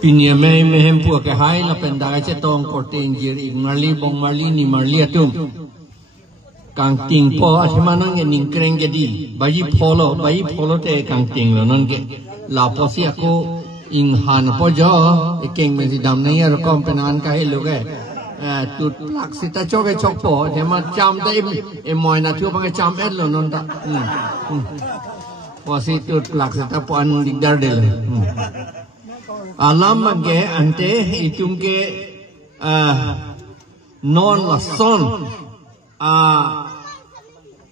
Pinya mehem pua ke hai la pendai cetong korting jiri marli bong marli ni marli atum kang ting po asmanang ye ningkreng jadi bayi polo te kang ting lo non ke la posi aku ing han po jo ekeng me dam nei ar kom penan ka helu ke tut plak sita choke chok po jema cham ta em moi na thu bang cham et lo non ta posi tut plak sita po an digdar de alam ke ante itum ke non la son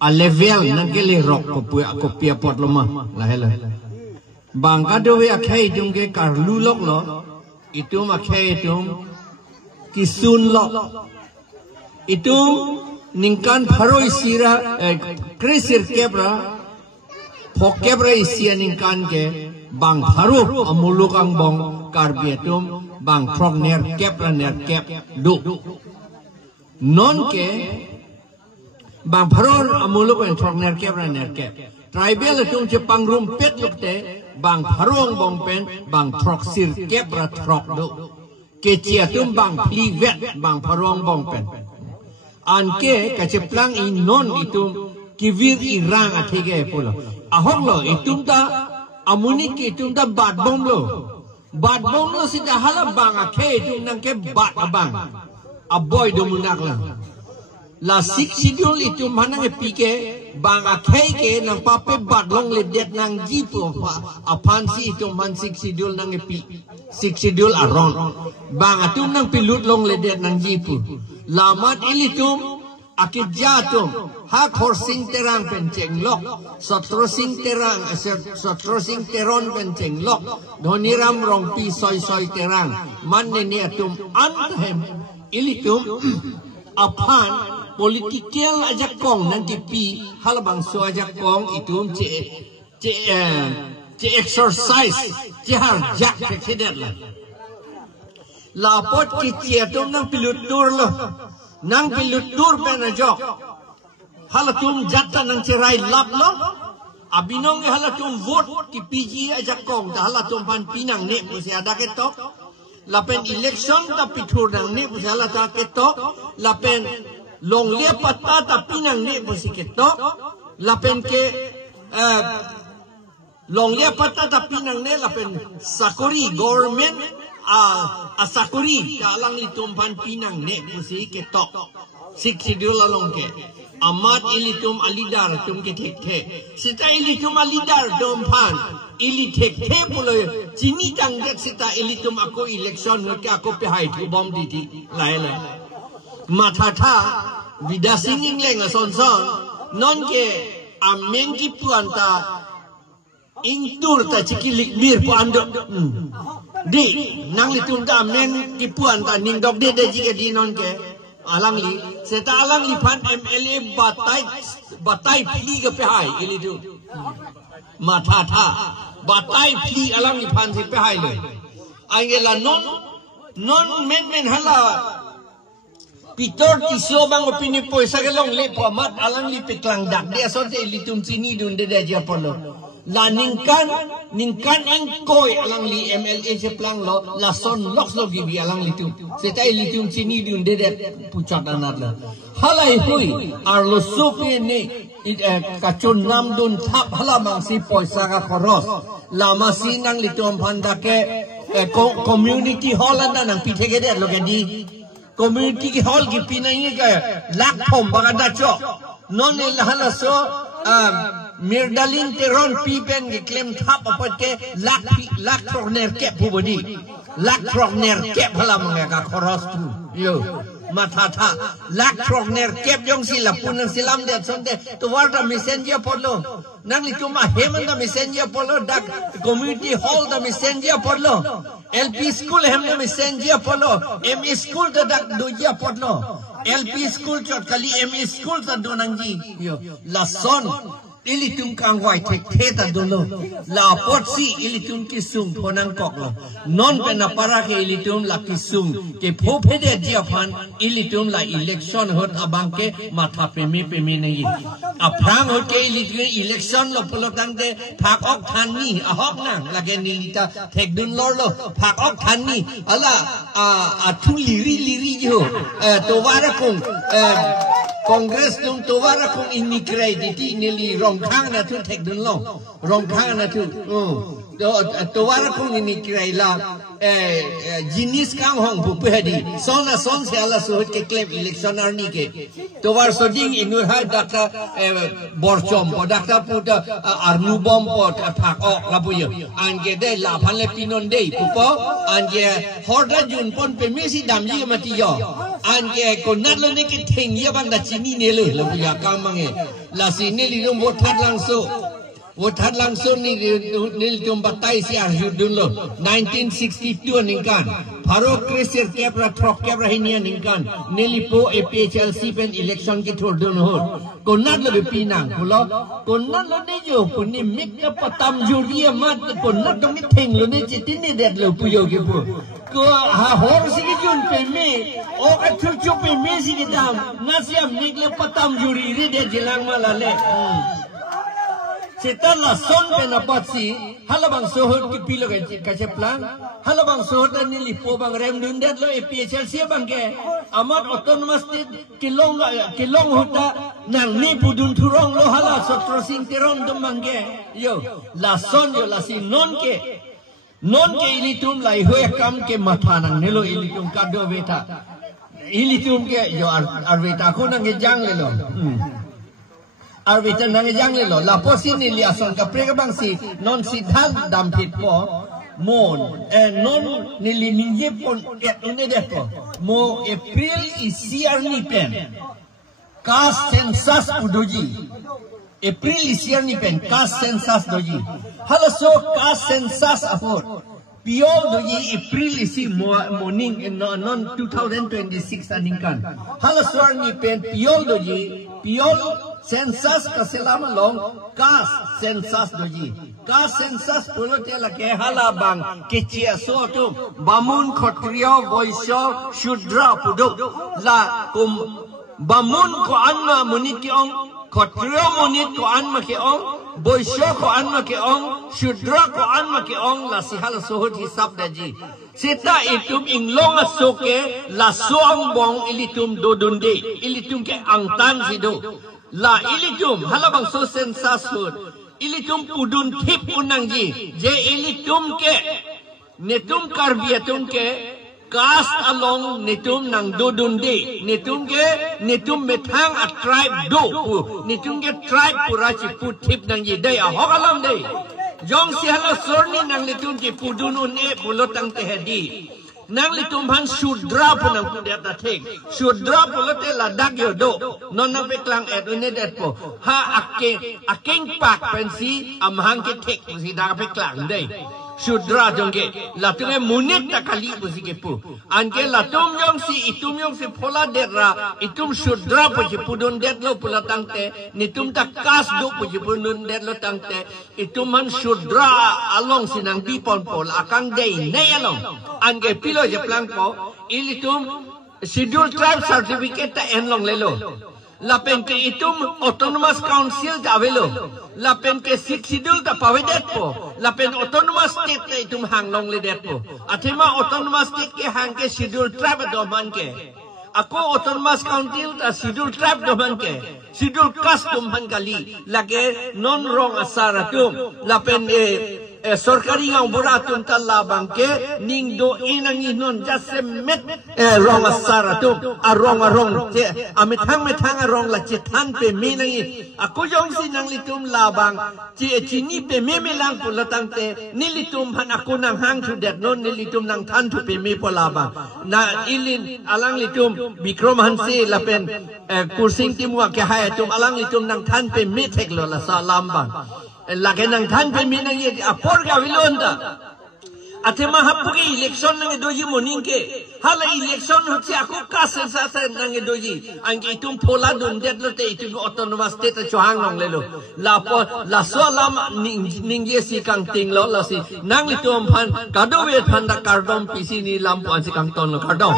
a level nang ke le rok ko pia pot lo ma la hela bang ka do we akhai itum ke karlu lok lo itum akhai itum kisun lo itum ningkan pharoi sira krisir kebra phokebra isia ningkan ke bang pharu amuluk ang bong karbietum bang frog ner kep du non ke bang pharor amuluk ang frog ner kep tribal tum che pangrum pet lukte bang pharong bong pen bang frog sir kebra frog du ke chiatum bang pli vet bang pharong bong pen an ke kacheplang in non itum kivir irang athige pulo ahong lo itum ta amuni ke itum ta bat bom lo si dahala bang akhe itum nang ke bat abang aboy do munak la sik sidul itum manang epike bang akhe ke nang pape bat long le det nang jipo apan si itum man sik sidul nang epi sik sidul aron bang atum nang pilut long le det nang jipo lamat ilitum akit jatum ha khorsing terang penceng lok sotrosing teron penceng lok dhoniram rong pi soy terang man ne atum anhem ilitum apan political ajak kong nang kipi halabang so ajak kong itum ce exercise ce har jak kedet la pot ki atum nang pilut dur lo nang pilut dur penajok halatum jatta nang cerai lap lo abinong halatum vote ki PG ajak kong ta halatum pan pinang ne musi ada ketok lapen election ta pitur nang ne musi halata ketok lapen long le patta ta pinang ne musi ketok lapen ke long le patta ta pinang ne lapen sakori government asakuri kalang litum pan pinang ne musi ketok sik sidul along ke amat ilitum alidar tum ke thek sita ilitum alidar dom pan ili thek pulo chini tang dek sita ilitum ako election ke ako pe hai thu bom di lai mathatha bidasinging leng son non ke amen ki puanta ingtur ta cikilik mir pu ando di nang litum ta amen ki puanta ning dok de jike di non ke alang li seta alang li pan MLA batai pli ke pe hai ili tu mathatha batai pli alang li pan se pe hai le angela non men hala pitor tisyo bang opini poisa ke long le po mat alang li piklang dak dia so te ili tum sini dun de ja polo la ningkan engkoi alang li MLA se plang lo la son lok lo gibi alang li tu seta li tum chini dun de puchat anat la halai hui ar lo sope ne kachun nam dun thap hala mang si poisa ka khoros la masi nang li tum phanda ke community hall na nang pithe ke de lo ke di community hall ki pinai ke lak phom bagada cho non le hala so Mirdalin teron pipen ke claim thap apat ke lak trogner ke bubodi lak trogner ke phala manga khoros tu yo mathatha lak trogner ke jong sila punang silam de sonde to warta messenger podlo nang likuma hemanda messenger podlo dak community hall da messenger podlo LP school hemne messenger podlo ME school da dak dojia podlo LP school chot kali ME school ta donangji yo la son ilitum kang white tek ta dolo la potsi ilitum kisung ponang kok lo non pena para ke ilitum la kisung ke phopede jiaphan ilitum la election hot abang ke matha pemi nei aprang hot ke ilitum election lo polotang de phak ok than ni ahok nang la ke ni ta thek dun lor lo phak ok than ni ala a thu liri jo to wara kong Congress tum towara kung immigration nili rongkang na tu tek dun lo rongkang na tu towara kung immigration la jinis kang hong pu pedi sona son se ala so ke claim election arni ke towar so ding inur ha dakta borchom po dakta puta arnu bom po phak ok la pu yo ange de la phan le pinon de pu po ange horda jun pon pe mesi dam ji ma ti yo ange ko nat lo ne ke theng ye bang da chini ne le lo ya kam mange la si ne li lo mo that lang so ni nil tum batai si ar dun lo 1962 ningkan pharo kreser kepra throk kepra hinia ningkan nelipo APHLC pen election ki thor dun ho konat lo pinang pulo konat lo ne yo puni mik ka patam juria mat konat dong ni theng lo ne chitin ni det lo puyo ki pu ko ha hor si ki jun pe me o ka thu chu pe me si ki dam nasiam mik le patam juri re de jilang mala le Setelah son penapatsi halabang sohor ki pilo kace plan halabang sohor dan lipo bang rem dundet lo APHLC bang ke amat autonomous state kilong huta nang ni pudun turong lo hala sotro sing terong dum bang ke yo la son yo la si non ke ilitum lai hoe kam ke matha nang nelo ilitum kado beta ilitum ke yo arveta ko nang jang le lo Arvita nangejang le lo la posi ni liason ka prega bang si non si dal dam pit po mon non ni li ninje pon et ne de po mo April isiar ni pen kas census udoji April isiar ni pen kas census doji hala so kas census afot Pio doji April isi morning non 2026 aningkan hala suar ni pen pio doji pio census ka selama long kas census doji kas census pulote la ke hala bang kichia so tu bamun khatrio boisho shudra pudok la kum bamun ko anma munit ki ong khatrio munit ko anma ki ong boisho ko anma ki ong shudra ko anma ki ong la sihal sohot hisab daji sita itum inglong asoke la soang bong ilitum dodunde ilitum ke angtan sido la ilitum halabang so census hut ilitum pudun thip unangji je ilitum ke netum karbiatum ke cast along netum nang dodunde netum methang a tribe do netum ke tribe purachi put thip nangji dai a hogalam dai jong si hala sorni nang netum ke pudun une bulotang te hedi nang litum han shudra punang pudet ta thek shudra pulote la dak yo do non nang peklang et une det po ha akeng pak pensi amhang ke thek si da peklang dei shudra jongge latunge munit takali pusi ke pu anke latum yong si phola derra itum shudra pu pudun det lo pulatang te nitum ta kas do pu pudun det lo tang te itum han shudra along sinang di pon pol akang dei nei along anke pilo je plang po ilitum scheduled tribe certificate ta enlong lelo lapen ke itum autonomous council javelo lapen ke schedule ta pawedet po lapen autonomous state ta itum hanglong le det po athima autonomous state ke hang ke scheduled tribe do man ke ako autonomous council ta scheduled tribe do man ke scheduled caste dum han gali lage non wrong asara tum lapen sorkari ngau buratum talla bangke ning do inang inon jasse met wrong asara tum arong je amethang arong la chethan pe menangi aku jong sinang litum labang chini pe memelang pulatang te nilitum han aku nang hang thu det non nilitum nang than thu pe me polabang na ilin alang litum bikrom hanse lapen kursing timwa ke hayatum alang litum nang than pe me thek lo la salam bang lagi nang than pe minang ye apor ga wilonda ate mahapugi election nang doji morning ke hala election hutsi aku kasih sasa nange doji angki itum pola dundet lo te itum autonomous state chuang long lelo la so lam ningye si kang ting lo la si nang itum phan kado wet phan da kardom pisi ni lam pon si kang ton lo kardom